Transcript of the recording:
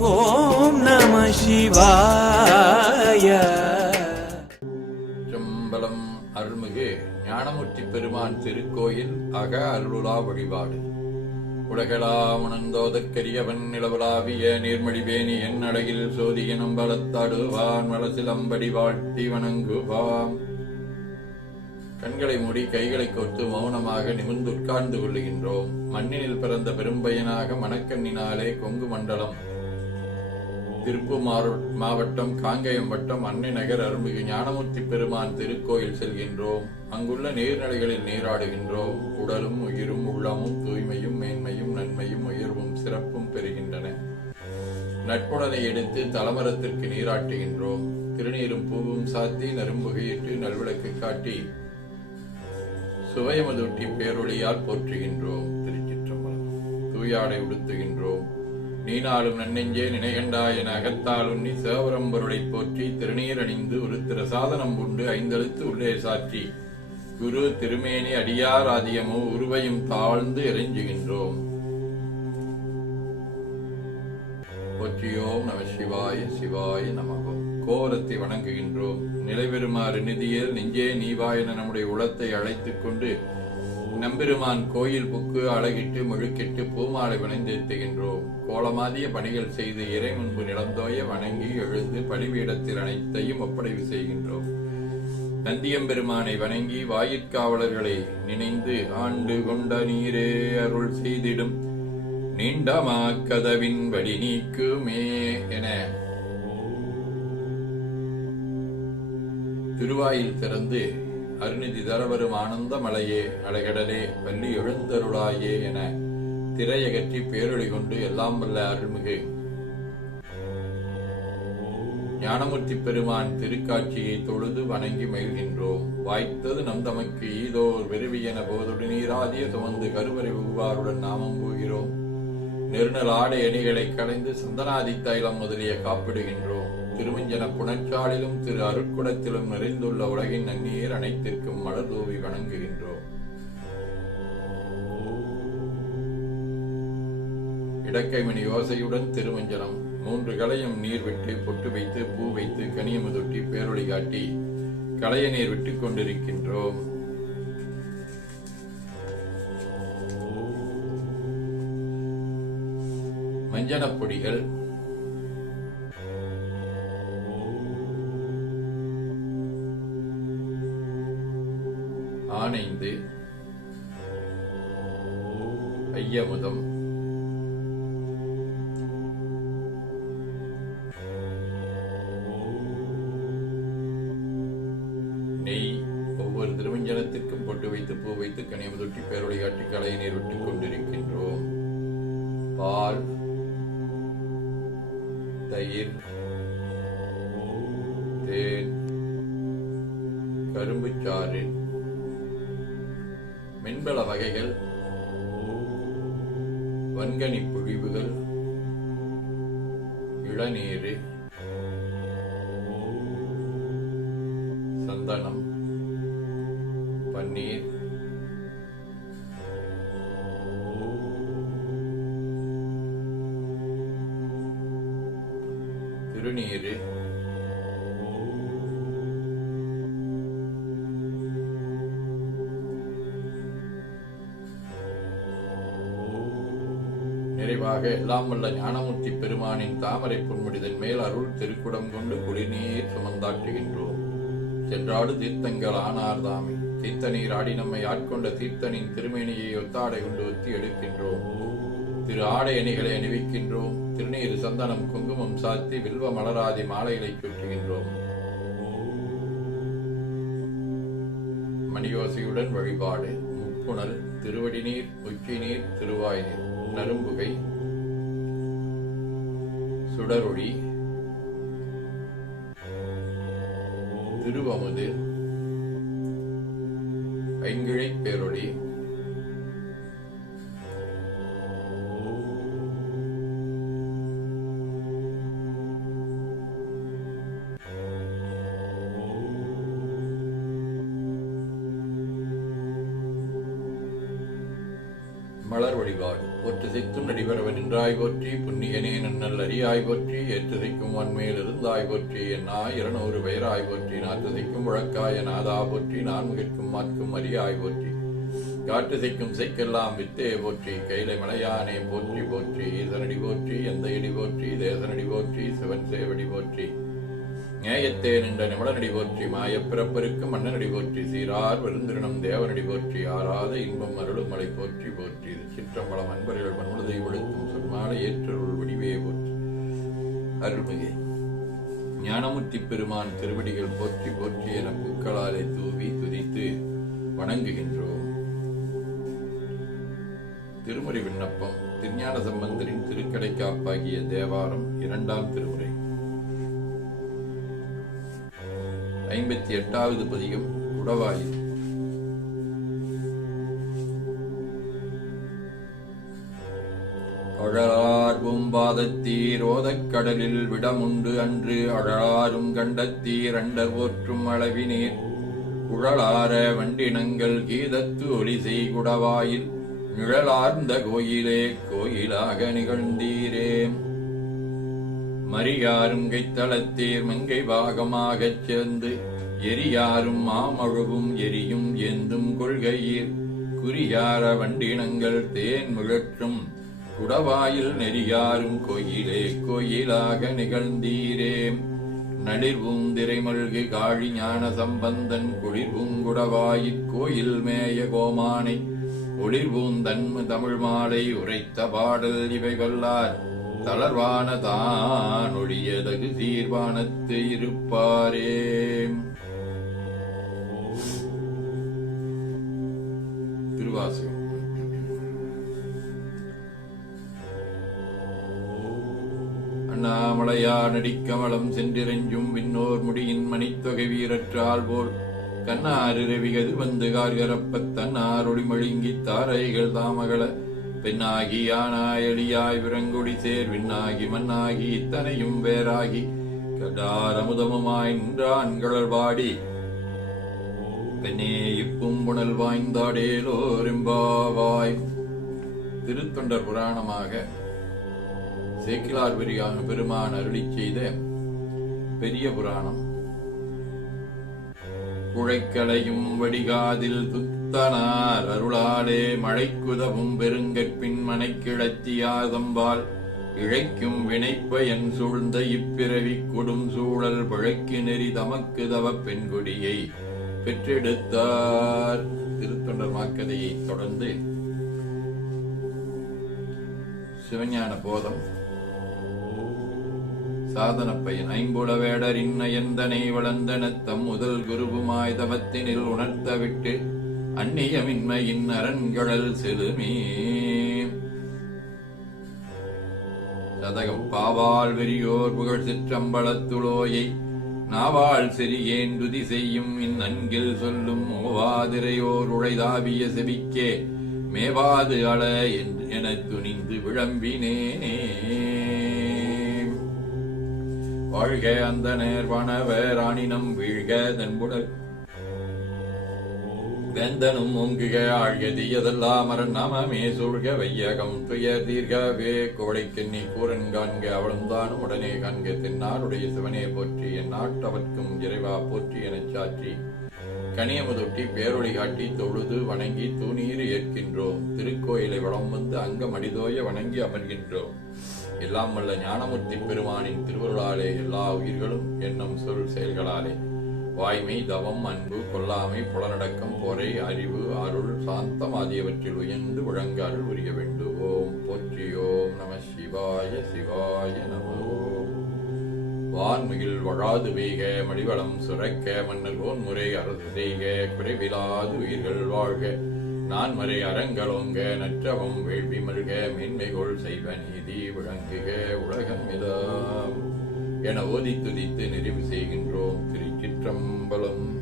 ஓம் நம சிவாய. செம்பலம் அருள்மிகு ஞானமூர்த்தி பெருமான் திருக்கோயில் அக அருளுலா வழிபாடு. உலகளாமணந்தோதற்கரியவன் நிலவலாவிய நீர்மடிவேணி என் அழகில் சோதிய நம்பலத்தாடுவான் வளசிலம்படி வாழ்த்தி வணங்குவாம். கண்களை மூடி கைகளை கோர்த்து மௌனமாக நிமிர்ந்து உட்கார்ந்து கொள்ளுகின்றோம். மண்ணினில் பிறந்த பெரும்பயனாக மணக்கண்ணினாலே கொங்கு மண்டலம். திருப்பூர் மாவட்டம் காங்கயம் வட்டம் அன்னை நகர் அருள்மிகு ஞானமூர்த்தி பெருமான் திருக்கோயில் செல்கின்றோம். அங்குள்ள நீர்நிலைகளில் நீராடுகின்றோம். உடலும் உயிரும் உள்ளமும் தூய்மையும் மேன்மையும் நன்மையும் உயர்வும் சிறப்பும் பெறுகின்றன. நட்புடனை எடுத்து தலமரத்திற்கு நீராட்டுகின்றோம். திருநீரும் பூவும் சாத்தி நரும்புகையிட்டு நல்விளக்கு காட்டி சுவையமதொட்டி பேரொழியால் போற்றுகின்றோம். திருச்சிற்றம்பலம். தூயாடை உடுத்துகின்றோம். நீனாலும் நன்னெஞ்சே நினைகண்டாய் என அகத்தாலும் நீ சேவரம்பொருளை போற்றி திருநீர் அணிந்து ஒரு திரசாதனம் உண்டு ஐந்தெழுத்து உள்ளே சாற்றி. குரு திருமேனி அடியார் ஆதியமோ உருவையும் தாழ்ந்து எரிஞ்சுகின்றோம் போற்றியோம் நம சிவாய சிவாய நமகம் கோரத்தை வணங்குகின்றோம். நிலைபெறுமாறு நிதியில் நெஞ்சே நீவா என நம்முடைய உளத்தை அழைத்துக் கொண்டு நம்பெருமான் கோயில் புக்கு அழகிட்டு முழுக்கிட்டு பூமாலை வணைந்தேத்துகின்றோம் கோலமாதிய பணிகள் செய்து இறை முன்பு நிலந்தோய வணங்கி எழுந்து பலிபீடத்தில் அனைத்தையும் ஒப்படைவு செய்கின்றோம். நந்தியம்பெருமானை வணங்கி வாயிற்காவலர்களை நினைந்து ஆண்டு கொண்ட நீரே அருள் செய்திடும். நீண்டமா கதவின் வழி நீக்குமே என. திருவாயில் திறந்து அருணிதி தரவரும் ஆனந்த மலையே அலைகடலே பள்ளி எழுந்தருளாயே என திரையகற்றி பேரொழி கொண்டு எல்லாம் வல்ல அருள்மிகு. ஞானமூர்த்தி பெருமான் திருக்காட்சியை தொழுது வணங்கி மகிழ்கின்றோம். வாய்த்தது நம் தமக்கு ஈதோர் வெறுவியன போதுடன் நீராதிய துவந்து கருவறை உகுவாருடன் நாமம் போகிறோம். நெருநல் ஆடை அணிகளை களைந்து சந்தனாதி தைலம் முதலிய காப்பிடுகின்றோம். திருமஞ்சன புணச்சாலிலும் திரு அருட்குடத்திலும் நிறைந்துள்ள உலகின் நன்னீர் அனைத்திற்கும் மலர் தூவி வணங்குகின்றோம் இடக்கைமணி யோசையுடன் திருமஞ்சனம் மூன்று களையும் நீர் விட்டு பொட்டு வைத்து பூ வைத்து கனியமுதொட்டி பேரொளி காட்டி களைய நீர் விட்டுக் கொண்டிருக்கின்றோம். மஞ்சனப் பொடிகள் ஆனைந்து ஐயமுதம். நெய் ஒவ்வொரு திருமஞ்சனத்திற்கும் பொட்டு வைத்து பூ வைத்து கனியமுதொட்டி பேரொழி காட்டி கலையை நீர் விட்டுக் கொண்டிருக்கின்றோம். பால் தயிர் தேன் கரும்புச்சாறு மென்பல வகைகள் வன்கனி பொழிவுகள் இளநீர் சந்தனம் பன்னீர் திருநீர் நிறைவாக எல்லாம் வல்ல ஞானமூர்த்தி பெருமானின் தாமரை பொன்முடிதன் மேல் அருள் திருக்குடம் கொண்டு குளிர்நீர் சுமந்தாட்டுகின்றோம் சென்றாடு தீர்த்தங்கள் ஆனார்தாமே. தீர்த்த நீர் ஆடி நம்மை ஆட்கொண்ட தீர்த்தனின் திருமேனியை ஒத்தாடை கொண்டு ஒத்தி எடுக்கின்றோம். திரு ஆடை அணிகளை அணிவிக்கின்றோம். திருநீர் சந்தனம் குங்குமம் சாத்தி வில்வ மலராதி மாலைகளை சுற்றுகின்றோம். மணியோசையுடன் வழிபாடு. முப்புணர் திருவடி நீர் உச்சி நீர் திருவாய் நீர் நரும்புகை சுடரொளி திருவமுது ஐங்கிழை பேரொளி மலர் வழிபாடு பொற்றுசைத்தும் நடிபரவ நின்றாய் போற்றி புண்ணியனே நன்னல் அரியாய் போற்றி ஏற்றுசைக்கும் வன்மையில் இருந்தாய் போற்றி என்னா இருநூறு பெயராய் போற்றி நாற்றுசைக்கும் முழக்காய நாதா போற்றி நான்முகிற்கும் மாற்கும் அரியாய் போற்றி காட்டுசைக்கும் செய்க்கெல்லாம் வித்தே போற்றி கைலை மலையானே போற்றி போற்றி ஈசனடி போற்றி எந்த இடி போற்றி தேசனடி போற்றி சிவன் சேவடி போற்றி. நியாயத்தே நின்ற நிமலனடி போற்றி மாயப் பிறப்பருக்கு மன்னனடி போற்றி சீரார் விருந்திருணம் தேவனடி போற்றி ஆறாத இன்பம் அருளும் மலை போற்றி போற்றி. சிற்றம்பலம் அன்பர்கள் மனுதை ஒழுக்கும் சொன்மாலை ஏற்றருள் வடிவே போற்றி. அருள்மிகை ஞானமுத்தி பெருமான் திருவடிகள் போற்றி போற்றி என பூக்களாலே தூவி துதித்து வணங்குகின்றோம். திருமுறை விண்ணப்பம் திருஞான சம்பந்தரின் திருக்கடைக்காப்பாகிய தேவாரம் இரண்டாம் திருமுறை. ஐம்பத்தி எட்டாவது பதிகம் உடவாயில். அழலார் பூம்பாதத்தீர் ஓதக் கடலில் விடமுண்டு அன்று அழலாரும் கண்டத்தீர் அண்டர் போற்றும் அளவினீர் குழலார வண்டினங்கள் கீதத்து ஒலி செய்குடவாயில் நிழலார்ந்த கோயிலே கோயிலாக நிகழ்ந்தீரே. மரியாரும் கைத்தளத்தீர் மங்கை பாகமாகச் சேர்ந்து எரியாரும் மாமழுவும் எரியும் எந்தும் கொள்கையீர். குறியார வண்டினங்கள் தேன் முழற்றும் குடவாயில் நெறியாரும் கோயிலே கோயிலாக நிகழ்ந்தீரே. நளிர்வும் திரைமல்கு காழி ஞான சம்பந்தன் குளிர்பூங்குடவாயிற் கோயில் மேய கோமானை ஒளிர்வும் தன்மு தமிழ் மாலை உரைத்த பாடல் இவை கொல்லார் தளர்வானதான் ஒழியதகு சீர்வானத்து இருப்பாரே. திருவாசகம். அண்ணாமலையார் நடிக்கமலம் சென்றிரஞ்சும் விண்ணோர் முடியின் மணித்தொகை வீரற்றால் போல். கண்ணாறு ரவிகது வந்து கார்கரப்பத் தன்னார் ஒளிமழுங்கித் தாரைகள் தாமகள பெண்ணாகி யானாய் எளியாய் விரங்குடி சேர் விண்ணாகி மண்ணாகி இத்தனையும் வேறாகி கடாரமுதமுமாய் நின்றான் பாடி பெண்ணே இப்பும் புனல் வாய்ந்தாடேலோரிம்பாவாய் திருத்தொண்டர் புராணமாக சேக்கிலார் பெரியாக பெருமான் அருளிச் செய்த பெரிய புராணம். குழைக்கலையும் வடிகாதில் துத்தனார் அருளாலே மழைக்குதவும் பெருங்கற்பின் மனைக்கிழத்தியாதம்பால் இழைக்கும் வினைப்பயன் சூழ்ந்த இப்பிறவி கொடும் சூழல் பழைக்கு நெறி தமக்கு தவ பெண்கொடியை பெற்றெடுத்தார். திருத்தொண்டர் மாக்கதையை தொடர்ந்து சிவஞான போதம். சாதன பயன் ஐம்புல வேடர் இன்னயந்தனை வளர்ந்தன தம் முதல் குருவுமாய் தவத்தினில் உணர்த்த விட்டு அந்நியமின்மையின் அரண்கழல் செலுமே சதகம் பாவால் வெறியோர் புகழ் சிற்றம்பலத்துளோயை நாவால் செறியேன் துதி செய்யும் இந்நன்கில் சொல்லும் ஓவாதிரையோர் உழைதாவிய செவிக்கே மேவாது அள என்று எனத் துணிந்து விளம்பினேனே. வாழ்க அந்த நேர்வனவர் ஆணினம் வீழ்க தன்புடல் வேந்தனும் ஓங்குக ஆழ்கதியதெல்லாம் தீயதெல்லாம் அரண் நாமமே சூழ்க வையகம் துய தீர்கவே நீ கூரன் காண்க அவளும் தானும் உடனே காண்க தென்னாருடைய சிவனே போற்றி என் நாட்டவர்க்கும் இறைவா போற்றி எனச் சாற்றி. கனியமுதொட்டி பேரொழி காட்டி தொழுது வணங்கி தூணீர் ஏற்கின்றோம் திருக்கோயிலை வளம் வந்து அங்கம் அடிதோய வணங்கி அமர்கின்றோம் எல்லாம் வல்ல ஞானமூர்த்தி பெருமானின் திருவருளாலே எல்லா உயிர்களும் எண்ணம் சொல் செயல்களாலே. வாய்மை தவம் அன்பு கொல்லாமை புலனடக்கம் பொறை அறிவு அருள் சாந்தம் ஆகியவற்றில் உயர்ந்து விளங்க அருள் புரிய ஓம் போற்றியோம் நம சிவாய சிவாய நமோ. ஓம் வான்முகில் வழாது பெய்க மடிவளம் சுரக்க மன்னர்கோன் முறை அரசு செய்க குறைவிலாது உயிர்கள் வாழ்க. நான் மறை அறங்களோங்க நற்றவம் வேள்வி மல்க மேன்மைகோள் செய்வ நீதி விளங்குக உலகம் இதாம் என ஓதி துதித்து நிறைவு செய்கின்றோம். திருச்சிற்றம்பலம்